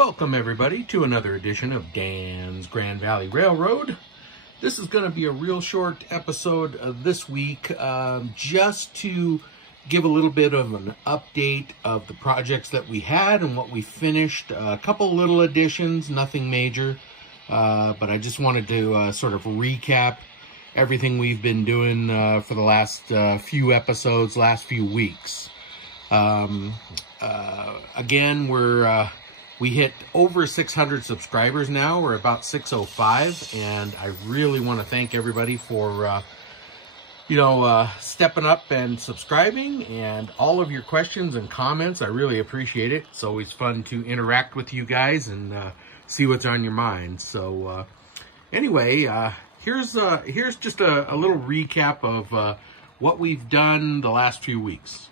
Welcome everybody to another edition of Dan's Grand Valley Railroad. This is going to be a real short episode of this week, just to give a little bit of an update of the projects that we had and what we finished. A couple little additions, nothing major, but I just wanted to sort of recap everything we've been doing for the last few episodes, last few weeks. Again, we hit over 600 subscribers now. We're about 605, and I really want to thank everybody for, stepping up and subscribing, and all of your questions and comments. I really appreciate it. It's always fun to interact with you guys and see what's on your mind. So anyway, here's just a little recap of what we've done the last few weeks.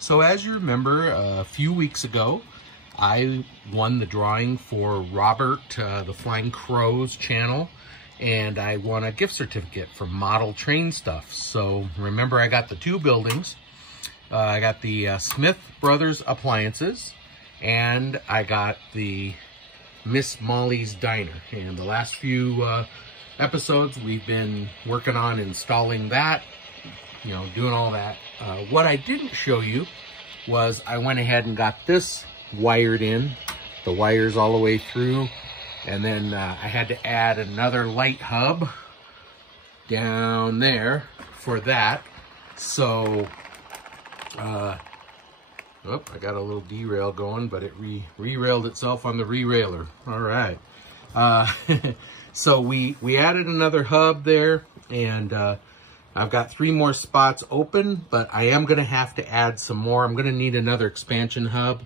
So as you remember, a few weeks ago, I won the drawing for Robert, the Flying Crows channel, and I won a gift certificate for Model Train Stuff. So remember, I got the two buildings. I got the Smith Brothers Appliances, and I got the Miss Molly's Diner. And the last few episodes, we've been working on installing that, doing all that. What I didn't show you was I went ahead and got this wired in, the wires all the way through, and then I had to add another light hub down there for that. So I got a little derail going, but it re-railed itself on the re-railer. All right. So we added another hub there, and I've got 3 more spots open, but I am going to have to add some more. I'm going to need another expansion hub,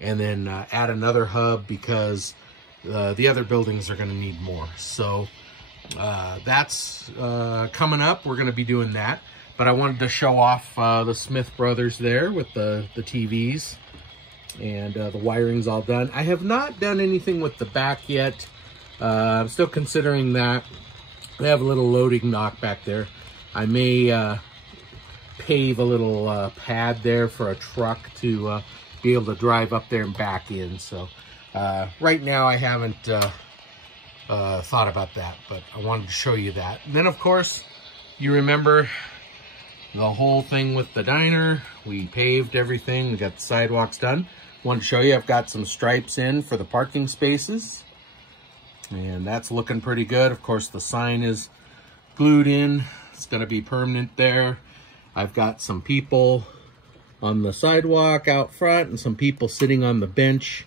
and then add another hub because the other buildings are going to need more. So that's coming up. We're going to be doing that. But I wanted to show off the Smith Brothers there with the TVs, and the wiring's all done. I have not done anything with the back yet. I'm still considering that. They have a little loading dock back there. I may pave a little pad there for a truck to be able to drive up there and back in. So right now I haven't thought about that, but I wanted to show you that. And then of course, you remember the whole thing with the diner. We paved everything, we got the sidewalks done. Wanted to show you, I've got some stripes in for the parking spaces, and that's looking pretty good. Of course, the sign is glued in. It's gonna be permanent there. I've got some people on the sidewalk out front and some people sitting on the bench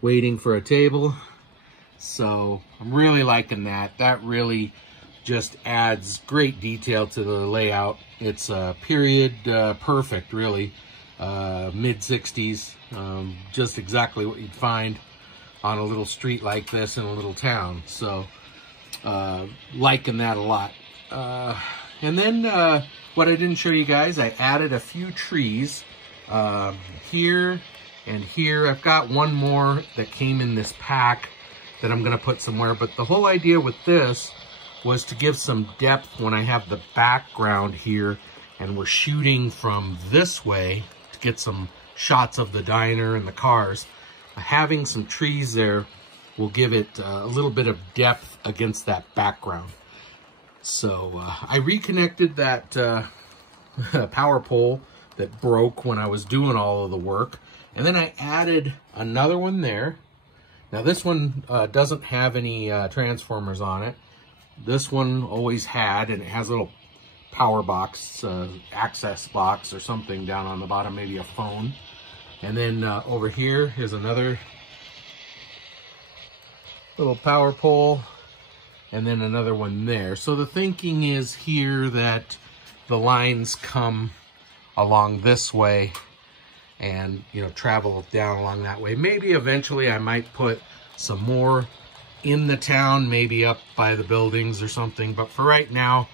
waiting for a table. So I'm really liking that. That really just adds great detail to the layout. It's period perfect, really. Mid-60s, just exactly what you'd find on a little street like this in a little town. So liking that a lot. And then what I didn't show you guys, I added a few trees here and here. I've got one more that came in this pack that I'm going to put somewhere. But the whole idea with this was to give some depth when I have the background here and we're shooting from this way to get some shots of the diner and the cars. Having some trees there will give it a little bit of depth against that background. So I reconnected that power pole that broke when I was doing all of the work. And then I added another one there. Now this one doesn't have any transformers on it. This one always had, and it has a little power box, access box or something down on the bottom, maybe a phone. And then over here is another little power pole, and then another one there. So the thinking is here that the lines come along this way and, travel down along that way. Maybe eventually I might put some more in the town, maybe up by the buildings or something. But for right now,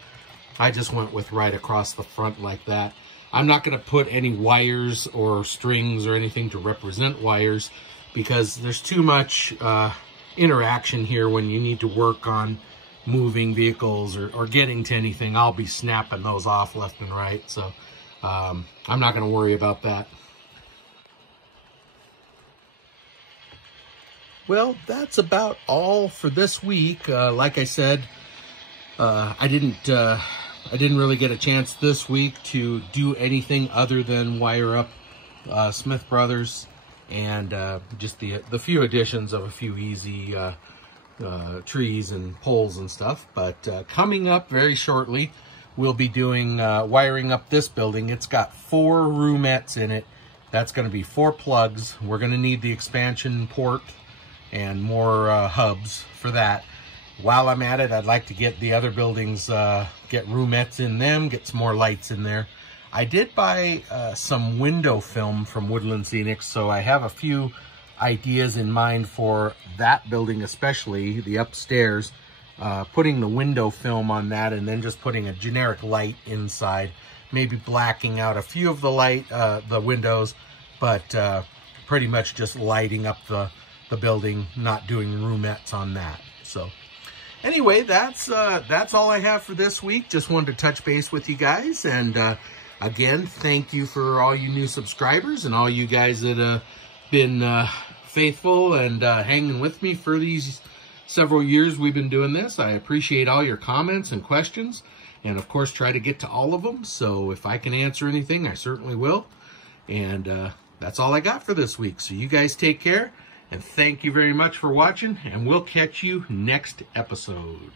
I just went with right across the front like that. I'm not going to put any wires or strings or anything to represent wires because there's too much interaction here when you need to work on moving vehicles or getting to anything. I'll be snapping those off left and right. So I'm not going to worry about that. Well, that's about all for this week. Like I said, I didn't really get a chance this week to do anything other than wire up Smith Brothers and just the few additions of a few easy trees and poles and stuff. But coming up very shortly, we'll be doing wiring up this building. It's got 4 roomettes in it. That's going to be 4 plugs. We're going to need the expansion port and more hubs for that. While I'm at it, I'd like to get the other buildings, get roomettes in them, get some more lights in there. I did buy some window film from Woodland Scenics, so I have a few ideas in mind for that building, especially the upstairs. Putting the window film on that and then just putting a generic light inside. Maybe blacking out a few of the windows, but pretty much just lighting up the building, not doing roomettes on that. So anyway, that's all I have for this week. Just wanted to touch base with you guys. And again, thank you for all you new subscribers and all you guys that have been faithful and hanging with me for these several years we've been doing this. I appreciate all your comments and questions, and of course try to get to all of them. So if I can answer anything, I certainly will. And that's all I got for this week. So you guys take care, and thank you very much for watching, and we'll catch you next episode.